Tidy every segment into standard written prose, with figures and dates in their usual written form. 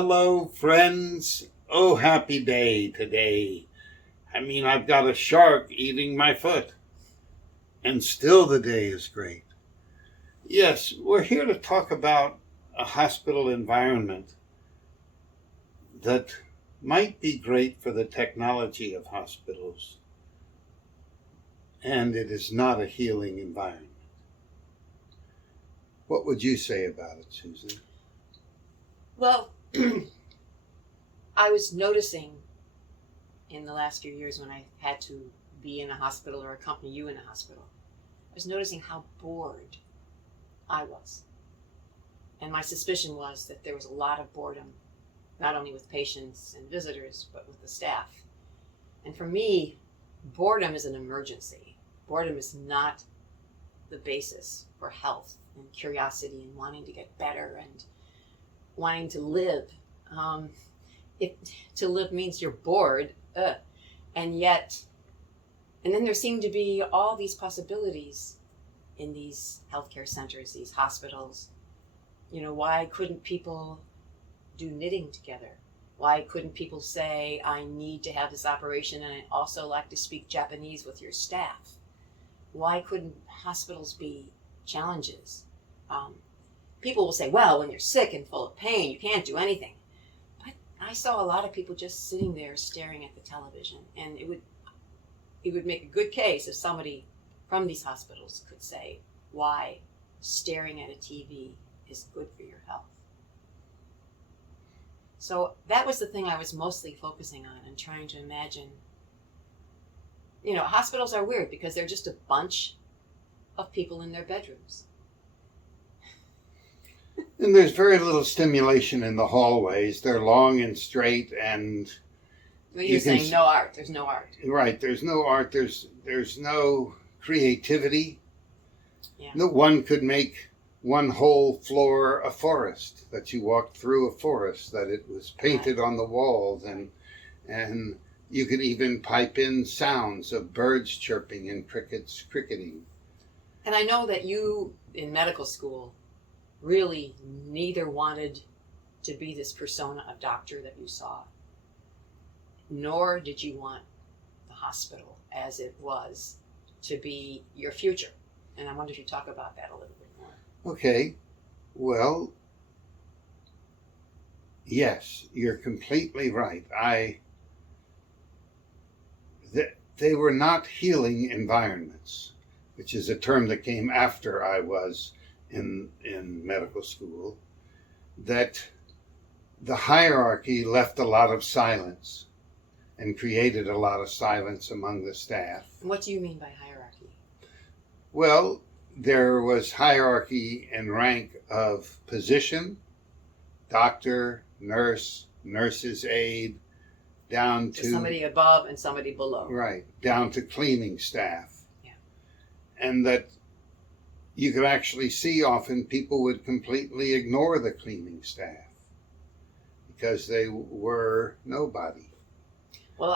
Hello, friends. Oh, happy day today. I've got a shark eating my foot, and still the day is great. Yes, we're here to talk about a hospital environment that might be great for the technology of hospitals, and it is not a healing environment. What would you say about it, Susan? Well, I was noticing in the last few years when I had to be in a hospital or accompany you in a hospital, I was noticing how bored I was. And my suspicion was that there was a lot of boredom, not only with patients and visitors, but with the staff. And for me, boredom is an emergency. Boredom is not the basis for health and curiosity and wanting to get better and wanting to live. If to live means you're bored, and then there seem to be all these possibilities in these healthcare centers, these hospitals. Why couldn't people do knitting together? Why couldn't people say, I need to have this operation and I'd also like to speak Japanese with your staff? Why couldn't hospitals be challenges? People will say, well, when you're sick and full of pain, you can't do anything. But I saw a lot of people just sitting there staring at the television, and it would make a good case if somebody from these hospitals could say why staring at a TV is good for your health. So that was the thing I was mostly focusing on and trying to imagine. Hospitals are weird because they're just a bunch of people in their bedrooms. And there's very little stimulation in the hallways. They're long and straight, and Well, you're saying no art. There's no art. Right. There's no art. There's no creativity. Yeah. No one could make one whole floor a forest, that you walked through a forest, that it was painted on the walls, and you could even pipe in sounds of birds chirping and crickets cricketing. And I know that you, in medical school, really neither wanted to be this persona of doctor that you saw, nor did you want the hospital as it was to be your future. And I wonder if you talk about that a little bit more. Okay. Well, yes, you're completely right. They were not healing environments, which is a term that came after I was in medical school. That the hierarchy left a lot of silence and created a lot of silence among the staff. What do you mean by hierarchy? Well, there was hierarchy in rank of position, doctor, nurse, nurse's aide, down to somebody above and somebody below. Right, down to cleaning staff. Yeah. And that you could actually see often people would completely ignore the cleaning staff because they were nobody. Well,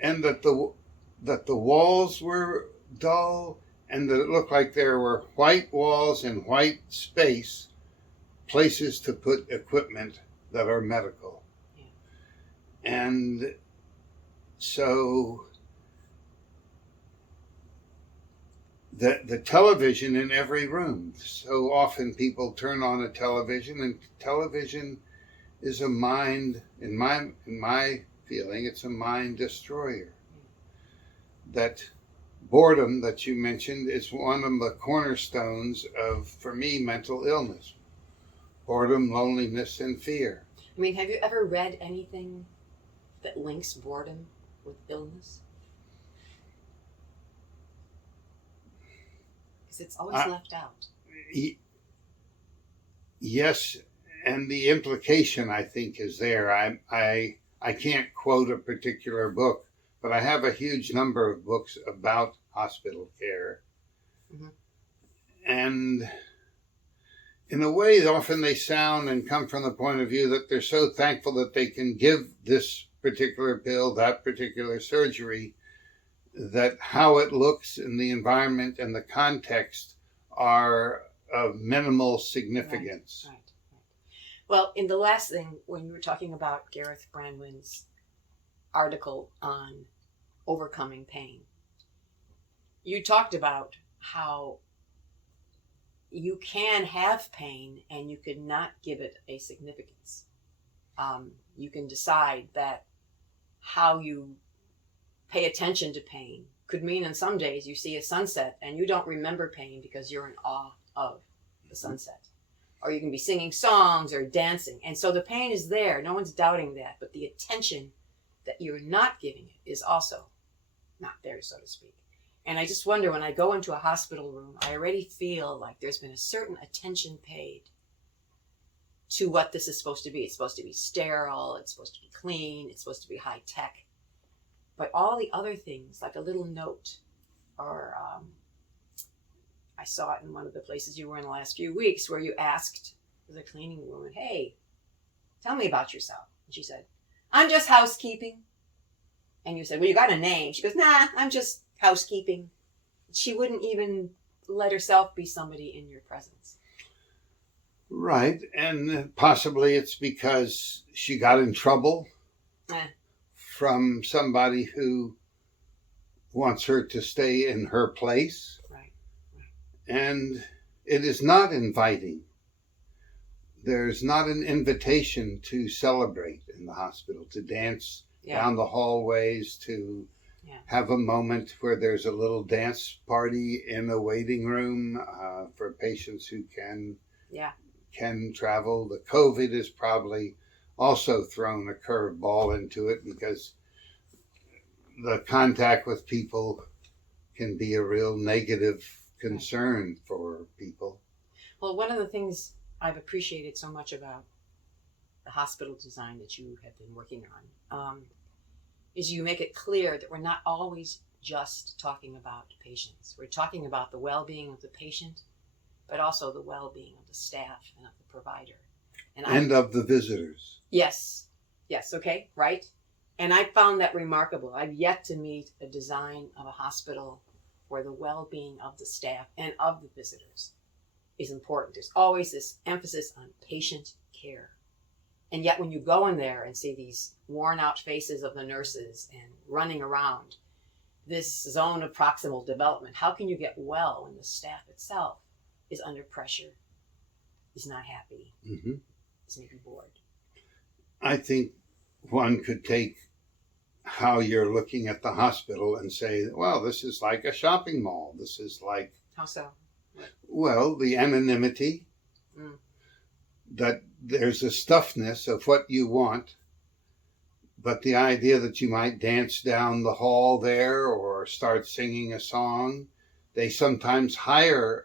and that the walls were dull, and that it looked like there were white walls and white space, places to put equipment that are medical. Yeah. And so the television in every room. So often people turn on a television, and television is a mind, in my feeling, it's a mind destroyer. That boredom that you mentioned is one of the cornerstones of, for me, mental illness. Boredom, loneliness, and fear. I mean, have you ever read anything that links boredom with illness? Because it's always left out. Yes, and the implication, I think, is there. I can't quote a particular book, but I have a huge number of books about hospital care. Mm-hmm. And in a way, often they sound and come from the point of view that they're so thankful that they can give this particular pill, that particular surgery, that how it looks in the environment and the context are of minimal significance. Right. Well, in the last thing, when you were talking about Gareth Brandwin's article on overcoming pain, you talked about how you can have pain and you could not give it a significance. You can decide that how you pay attention to pain could mean in some days you see a sunset and you don't remember pain because you're in awe of the sunset. Or you can be singing songs or dancing. And so the pain is there. No one's doubting that. But the attention that you're not giving it is also not there, so to speak. And I just wonder, when I go into a hospital room, I already feel like there's been a certain attention paid to what this is supposed to be. It's supposed to be sterile. It's supposed to be clean. It's supposed to be high tech. But all the other things, like a little note, or I saw it in one of the places you were in the last few weeks, where you asked the cleaning woman, hey, tell me about yourself. And she said, I'm just housekeeping. And you said, well, you got a name. She goes, nah, I'm just housekeeping. She wouldn't even let herself be somebody in your presence. Right. And possibly it's because she got in trouble from somebody who wants her to stay in her place. Right. And it is not inviting. There's not an invitation to celebrate in the hospital, to dance down the hallways, to have a moment where there's a little dance party in a waiting room for patients who can travel. The COVID has probably also thrown a curveball into it, because the contact with people can be a real negative concern for people. Well, one of the things I've appreciated so much about the hospital design that you have been working on is you make it clear that we're not always just talking about patients. We're talking about the well-being of the patient, but also the well-being of the staff and of the provider. And of the visitors. Yes, okay, right? And I found that remarkable. I've yet to meet a design of a hospital where the well-being of the staff and of the visitors is important. There's always this emphasis on patient care. And yet when you go in there and see these worn out faces of the nurses and running around this zone of proximal development, how can you get well when the staff itself is under pressure, is not happy, is maybe bored? I think one could take how you're looking at the hospital and say, well, this is like a shopping mall. This is like... How so? Well, the anonymity, that there's a stuffness of what you want, but the idea that you might dance down the hall there or start singing a song. They sometimes hire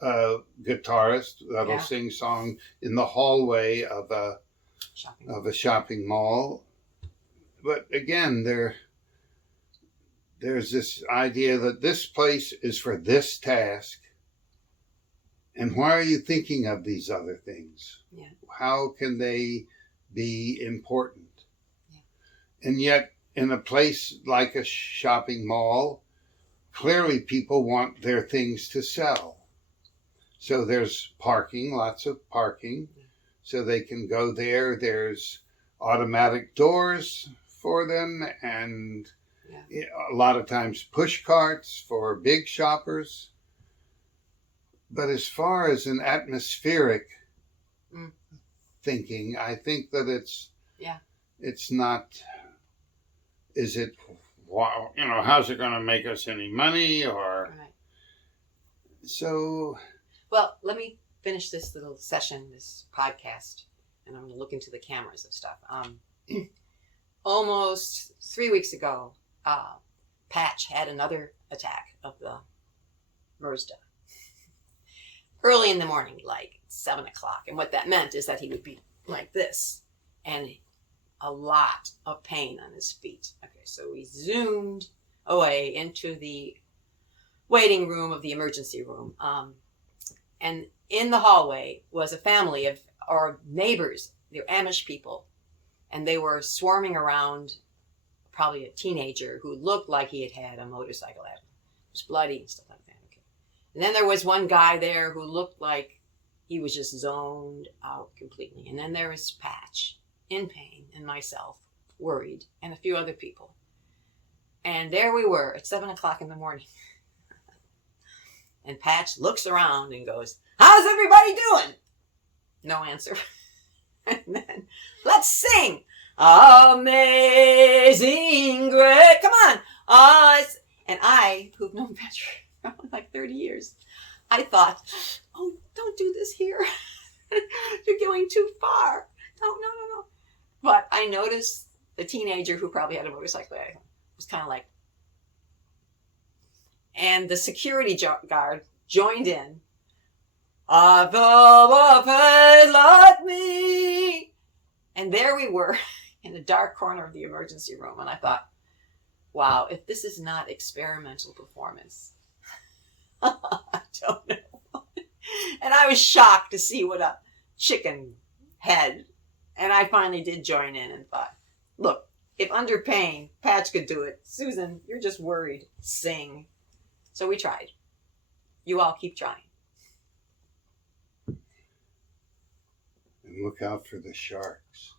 a guitarist that'll sing song in the hallway of a shopping mall. But again, there's this idea that this place is for this task. And why are you thinking of these other things? Yeah. How can they be important? Yeah. And yet, in a place like a shopping mall, clearly people want their things to sell. So there's parking, lots of parking, so they can go there. There's automatic doors for them, and a lot of times push carts for big shoppers. But as far as an atmospheric thinking, I think that it's not, is it, how's it going to make us any money, or... Right. So... Well, let me finish this little session, this podcast, and I'm going to look into the cameras of stuff. Almost 3 weeks ago, Patch had another attack of the MRSA. Early in the morning, like 7 o'clock. And what that meant is that he would be like this, and a lot of pain on his feet. Okay, so we zoomed away into the waiting room of the emergency room. And in the hallway was a family of our neighbors. They were Amish people. And they were swarming around probably a teenager who looked like he had had a motorcycle accident. It was bloody and stuff like that. Okay. And then there was one guy there who looked like He was just zoned out completely. And then there was Patch, in pain, and myself, worried, and a few other people. And there we were at 7 o'clock in the morning. And Patch looks around and goes, "How's everybody doing?" No answer. And then, "Let's sing. Amazing Grace." Come on. And I, who've known Patrick for like 30 years, I thought, "Oh, don't do this here. You're going too far. No. But I noticed the teenager who probably had a motorcycle was kind of like, and the security guard joined in. "I felt pain like me." And there we were in the dark corner of the emergency room. And I thought, wow, if this is not experimental performance, I don't know. And I was shocked to see what a chicken had. And I finally did join in and thought, look, if under pain, Patch could do it. Susan, you're just worried. Sing. So we tried. You all keep trying. And look out for the sharks.